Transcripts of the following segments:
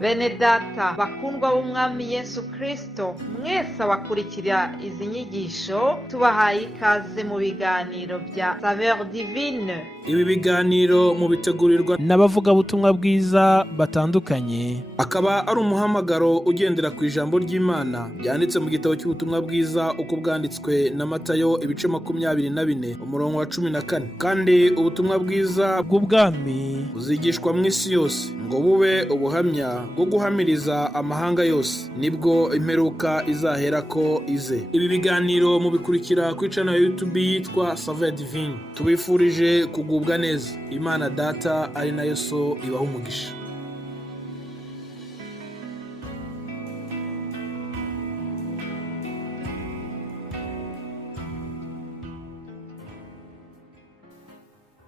Bene data bakundwa b'umwami Yesu Kristo, mwese abakurikira izi nyigisho tubahaye ikaze mu biganiro bya Saveur Divine. Ibi biganiro mu bitegurirwa n'abavugabutumwa bwiza batandukanye, akaba ari umuhamagaro ugendera ku ijambo ry'Imana byanditse mu gitabo cy'ubutumwa bwiza uko bwanditswe na Matayo ibice 24 umurongo wa 14. Kandi ubutumwa bwiza bw'ubwami buzigishwa mu isi yose ngo bube ubuhamya bwo guhamiriza amahanga yose, nibwo imperuka izahera ko ize. Ibi biganiro mubikurikira ku channel ya YouTube yitwa Saveur Divine. Tubifurije kugubwa neza. Imana Data ari nayo So ibaha umugisha.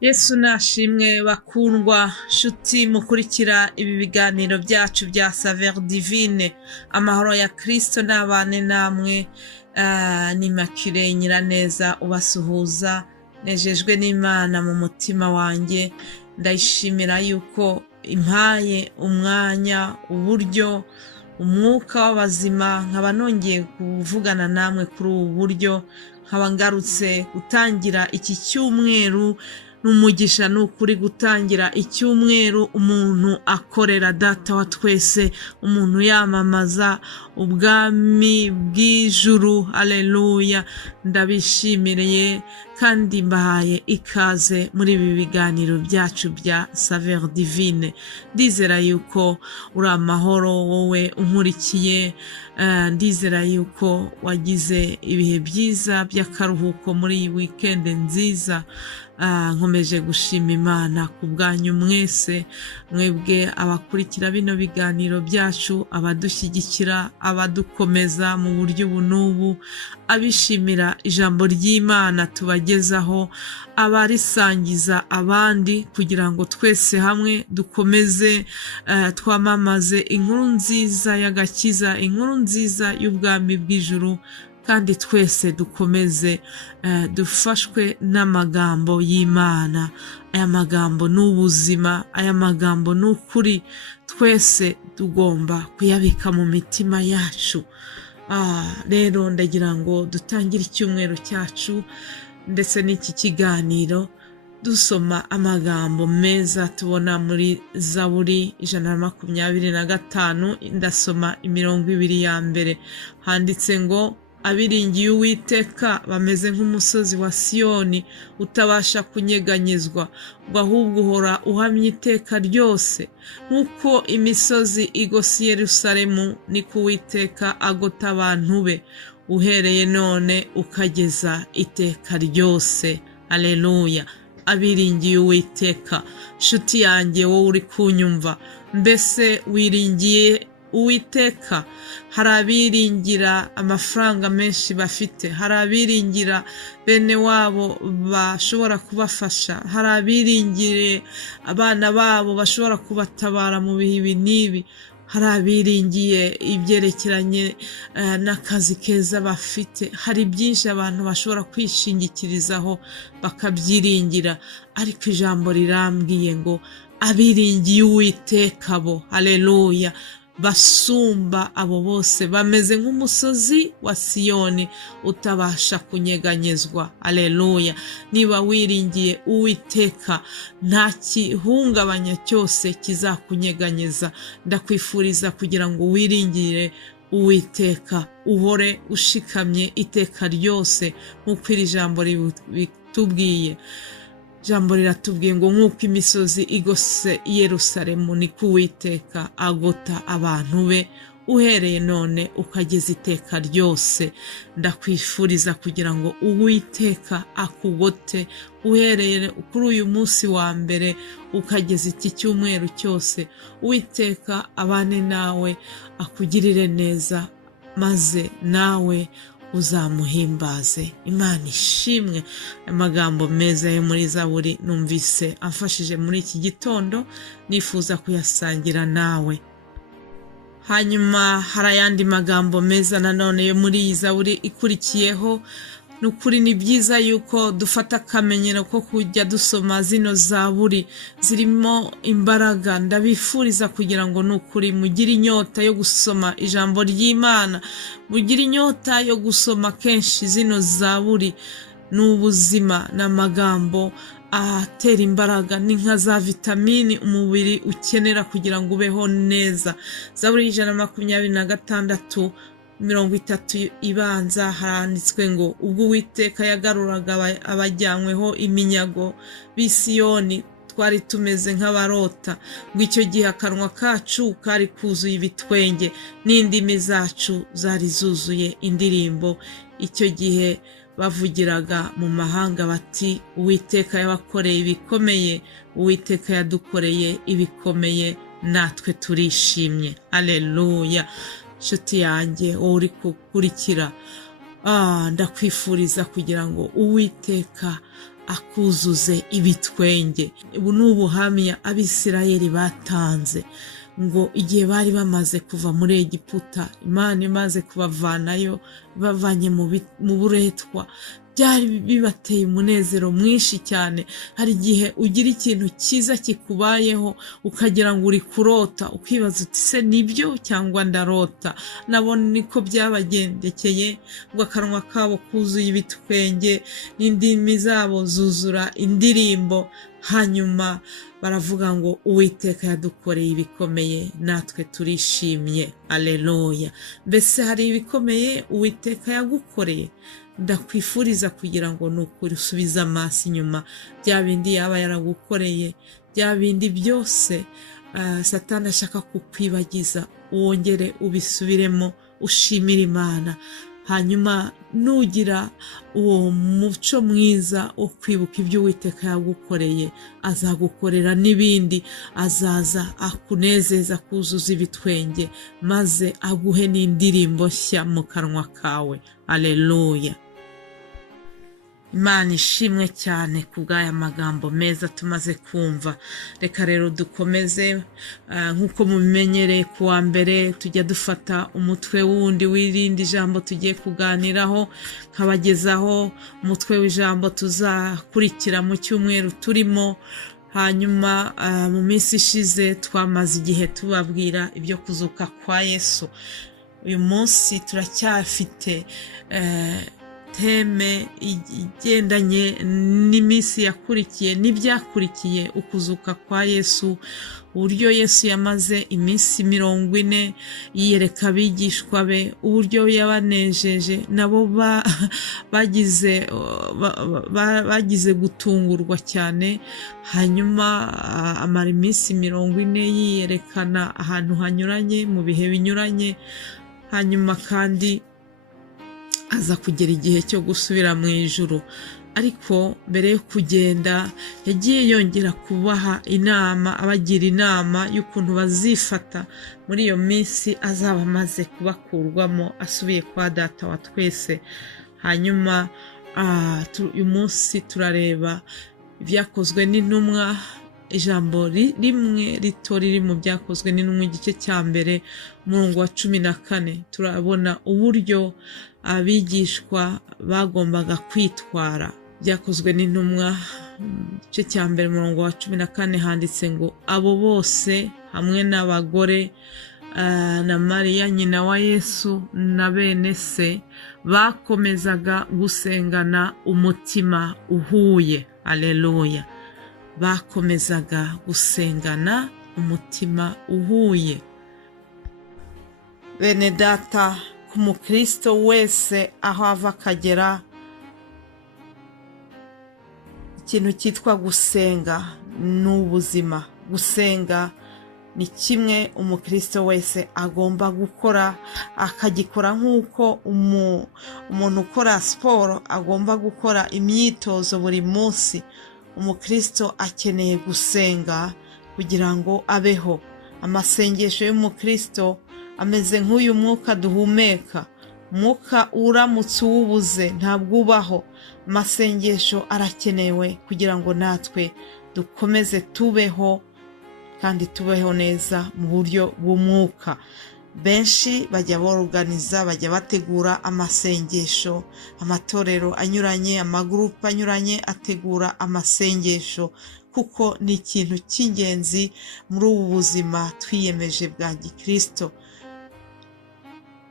Yesu nashimwe bakundwa nshuti mukurikira ibi biganiro byacu bya Saveur Divine. Amahoro ya Kristo nabane namwe. Ni Makire Nyiraneza ubasuhuza, nejejwe n'Imana mu mutima wanjye. Ndayishimira yuko impaye umwanya, uburyo, umwuka w'abazima, nkaba nongeye kuvugana namwe kuri ubu buryo, nkaba ngarutse gutangira iki cyumweru. N'umugisha n'ukuri gutangira icyumweru umuntu akorera Data wa twese, umuntu yamamaza ubwami bw'ijuru. Haleluya! Ndabishimiriye kandi mbahaye ikaze muri ibi biganiro byacu bya Saveur Divine. Ndizera yuko uri amahoro wowe unkurikiye, ndizera yuko wagize ibihe byiza by'akaruhuko muri iyi weekend nziza. Nkomeje gushima Imana ku bwanyu mwese, mwebwe abakurikira bino biganiro byacu, abadushyigikira, abadukomeza mu buryo ubu n'ubu, abishimira ijambo ry'Imana tubagezaho, abarisangiza abandi kugira ngo twese hamwe dukomeze twamamaze inkuru nziza y'agakiza, inkuru nziza y'ubwami bw'ijuru, kandi twese dukomeze dufashwe n'amagambo y'Imana. Aya magambo n'ubuzima, aya magambo n'ukuri, twese tugomba kuyabika mu mitima yacu. Rero ndagira ngo dutangire icyumweru cyacu ndetse n'iki kiganiro dusoma amagambo meza tubona muri Zaburi 125. Ndasoma imirongo 2 ya mbere. Handitse ngo, abiringiye Uwiteka bameze nk'umusozi wa Siyoni utabasha kunyeganyezwa, ngo ahubwo uhora uhamye iteka ryose. Nk'uko imisozi igose Yerusalemu, niko Uwiteka agota abantu be, uhereye none ukageza iteka ryose. Haleluya! Abiringiye Uwiteka. Nshuti yanjye wowe uri kunyumva, mbese wiringiye Uwiteka? Hari abiringira amafaranga menshi bafite, hari abiringira bene wabo bashobora kubafasha, hari abiringiye abana babo bashobora kubatabara mu bihe ibi n'ibi, hari abiringiye ibyerekeranye n'akazi keza bafite. Hari byinshi abantu bashobora kwishingikirizaho bakabyiringira, ariko ijambo rirambwiye ngo abiringiye Uwiteka bo, haleluya, basumba abo bose, bameze nk'umusozi wa Siyoni utabasha kunyeganyezwa. Haleluya! Niba wiringiye Uwiteka, nta kihungabanya cyose kizakunyeganyeza. Ndakwifuriza kugira ngo wiringire Uwiteka, uhore ushikamye iteka ryose, nk'uko iri jambo bitubwiye. Jambo riratubwiye ngo nk'uko imisozi igose Yerusalemu, niko Uwiteka agota abantu be, uhereye none ukageza iteka ryose. Ndakwifuriza kugira ngo Uwiteka akugote uhereye kuri uyu munsi wa mbere ukageza iki cyumweru cyose. Uwiteka abane nawe, akugirire neza, maze nawe uzamuhimbaze. Imana ishimwe. Amagambo meza yo muri Zaburi numvise amfashije muri iki gitondo, nifuza kuyasangira nawe. Hanyuma hari ayandi magambo meza nanone yo muri iyi Zaburi ikurikiyeho. ni ukuri ni byiza yuko dufata akamenyero ko kujya dusoma zino zaburi zirimo imbaraga. Ndabifuriza kugira ngo ni ukuri mugire inyota yo gusoma ijambo ry'Imana, mugire inyota yo gusoma kenshi zino zaburi. Ni ubuzima, ni amagambo atera imbaraga, ni nka za vitamini umubiri ukenera kugira ngo ubeho neza. Zaburi 126 30 ibanza haranditswe ngo ubwo Uwiteka yagaruraga abajyanyweho iminyago b'i Siyoni twari tumeze nk'abarota, ngo icyo gihe akanwa kacu kari kuzuye ibitwenge n'indimi zacu zari zuzuye indirimbo. Icyo gihe bavugiraga mu mahanga bati Uwiteka yabakoreye ibikomeye, Uwiteka yadukoreye ibikomeye, natwe turishimye. Haleluya. Nshuti yanjye wowe uri gukurikira, ndakwifuriza kugira ngo Uwiteka akuzuze ibitwenge. Ubu ni ubuhamya Abisirayeli batanze ngo igihe bari bamaze kuva muri Egiputa, Imana imaze kubavanayo bavanye mu buretwa, byari bibateye umunezero mwinshi cyane. Hari igihe ugira ikintu cyiza kikubayeho ukagira ngo uri kurota, ukibaza uti se nibyo cyangwa ndarota. Nabo niko byabagendekeye, ngo akanwa kabo kuzuye ibitwenge n'indimi zabo zuzura indirimbo. Hanyuma baravuga ngo Uwiteka yadukoreye ibikomeye, natwe turishimye. Haleluya. Mbese hari ibikomeye Uwiteka yagukoreye? Ndakwifuriza kugira ngo nukuri usubize amaso inyuma, bya bindi yaba yaragukoreye, bya bindi byose Satani ashaka kukwibagiza, wongere ubisubiremo, ushimire Imana. Hanyuma nugira uwo muco mwiza wo kwibuka ibyo Uwiteka yagukoreye, azagukorera n'ibindi. Azaza akunezeza, kuzuza ibitwenge, maze aguhe n'indirimbo nshya mu kanwa kawe. Haleluya. Imana ishimwe cyane kubw'aya magambo meza tumaze kumva. Reka rero dukomeze, nk'uko mubimenyereye kuwa mbere tujya dufata umutwe wundi w'irindi jambo tugiye kuganiraho, nkabagezaho umutwe w'ijambo tuzakurikira mu cyumweru turimo. Hanyuma mu minsi ishize twamaze igihe tubabwira ibyo kuzuka kwa Yesu. Uyu munsi turacyafite teme igendanye n'iminsi yakurikiye n'ibyakurikiye ukuzuka kwa Yesu, uburyo Yesu yamaze iminsi 40 yiyereka abigishwa be, uburyo yabanejeje nabo bagize gutungurwa cyane. Hanyuma amara iminsi 40 yiyerekana ahantu hanyuranye mu bihe binyuranye. Hanyuma kandi aza kugera igihe cyo gusubira mu ijuru. Ariko mbere yo kugenda yagiye yongera kubaha inama, abagira inama y'ukuntu bazifata muri iyo minsi azaba amaze kubakurwamo asubiye kwa Data wa twese. Hanyuma uyu munsi turareba ibyakozwe n'intumwa, ijambo rimwe rito riri mu byakozwe n'intumwa igice cya mbere umurongo wa 14. Turabona uburyo abigishwa bagombaga kwitwara. Byakozwe n'intumwa igice cya mbere umurongo wa 14 handitse ngo abo bose hamwe n'abagore na Mariya nyina wa Yesu na bene se bakomezaga gusengana umutima uhuye. Haleluya. Bakomezaga gusengana umutima uhuye. Bene data, ku mukristo wese aho ava akagera, ikintu cyitwa gusenga ni ubuzima. Gusenga ni kimwe umukristo wese agomba gukora, akagikora nk'uko umuntu ukora siporo agomba gukora imyitozo buri munsi. Umukristo akeneye gusenga kugira ngo abeho. Amasengesho y'umukristo ameze nk'uyu mwuka duhumeka. Mwuka uramutse uwubuze ntabwo ubaho. Amasengesho arakenewe kugira ngo natwe dukomeze tubeho kandi tubeho neza mu buryo bw'umwuka. benshi bajya boruganiza, bajya bategura amasengesho, amatorero anyuranye, amagurupe anyuranye ategura amasengesho, kuko ni ikintu cy'ingenzi muri ubu buzima twiyemeje bwa gikristo.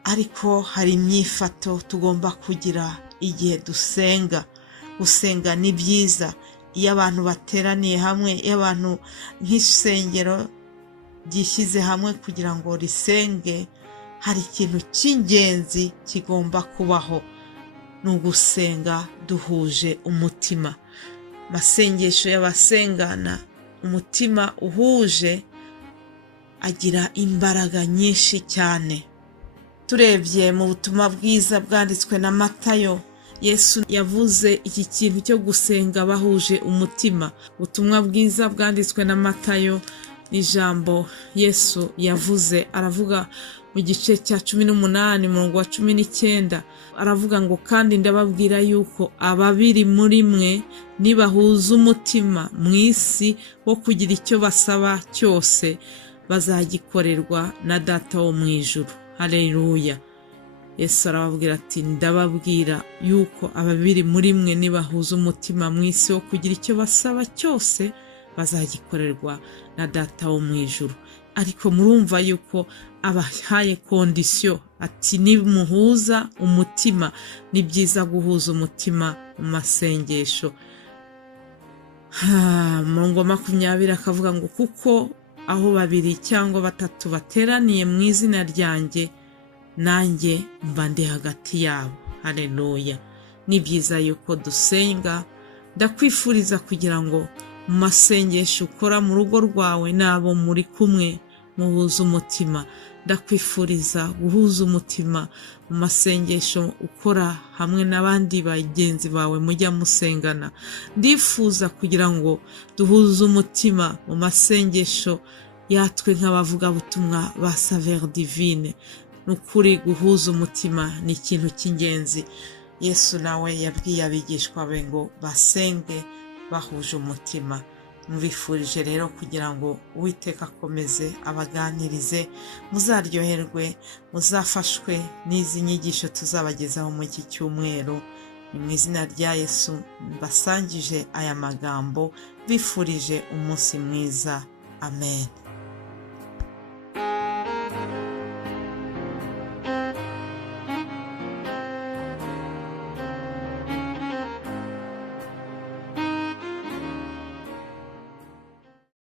Ariko hari imyifato tugomba kugira igihe dusenga. Gusenga ni byiza iyo abantu bateraniye hamwe, iyo abantu nk'isengero ryishyize hamwe kugira ngo risenge, hari ikintu cy'ingenzi kigomba kubaho, ni ugusenga duhuje umutima. Amasengesho y'abasengana umutima uhuje agira imbaraga nyinshi cyane. Turebye mu butumwa bwiza bwanditswe na Matayo, Yesu yavuze iki kintu cyo gusenga bahuje umutima. Ubutumwa bwiza bwanditswe na Matayo ni ijambo Yesu yavuze, aravuga mu gice cya 18 umurongo wa 19, aravuga ngo kandi ndababwira yuko ababiri muri mwe nibahuza umutima mu isi wo kugira icyo basaba cyose, bazagikorerwa na Data wo mu ijuru. Haleluya. Yesu arababwira ati ndababwira yuko ababiri muri mwe nibahuza umutima mu isi wo kugira icyo basaba cyose, bazagikorerwa na Data wo mu ijuru. Ariko murumva yuko abahaye kondisiyo, ati nimuhuza umutima. Ni byiza guhuza umutima mu masengesho. Murongo 20 akavuga ngo kuko aho babiri cyangwa batatu bateraniye mu izina ryanjye, nanjye mba ndi hagati yabo. Haleluya. Ni byiza yuko dusenga. Ndakwifuriza kugira ngo mu masengesho ukora mu rugo rwawe n'abo muri kumwe muhuza umutima. Ndakwifuriza guhuza umutima mu masengesho ukora hamwe n'abandi bagenzi bawe mujya musengana. Ndifuza kugira ngo duhuze umutima mu masengesho yatwe nk'abavuga butumwa ba Saveur Divine. Nukuri guhuza umutima ni ikintu cy'ingenzi. Yesu nawe yabwiye abigishwa be ngo basenge bahuje umutima. Mubifurije rero kugira ngo Uwiteka akomeze abaganirize, muzaryoherwe, muzafashwe n'izi nyigisho tuzabagezaho mu iki cyumweru. Ni mu izina rya Yesu mbasangije aya magambo, bifurije umunsi mwiza. Amen.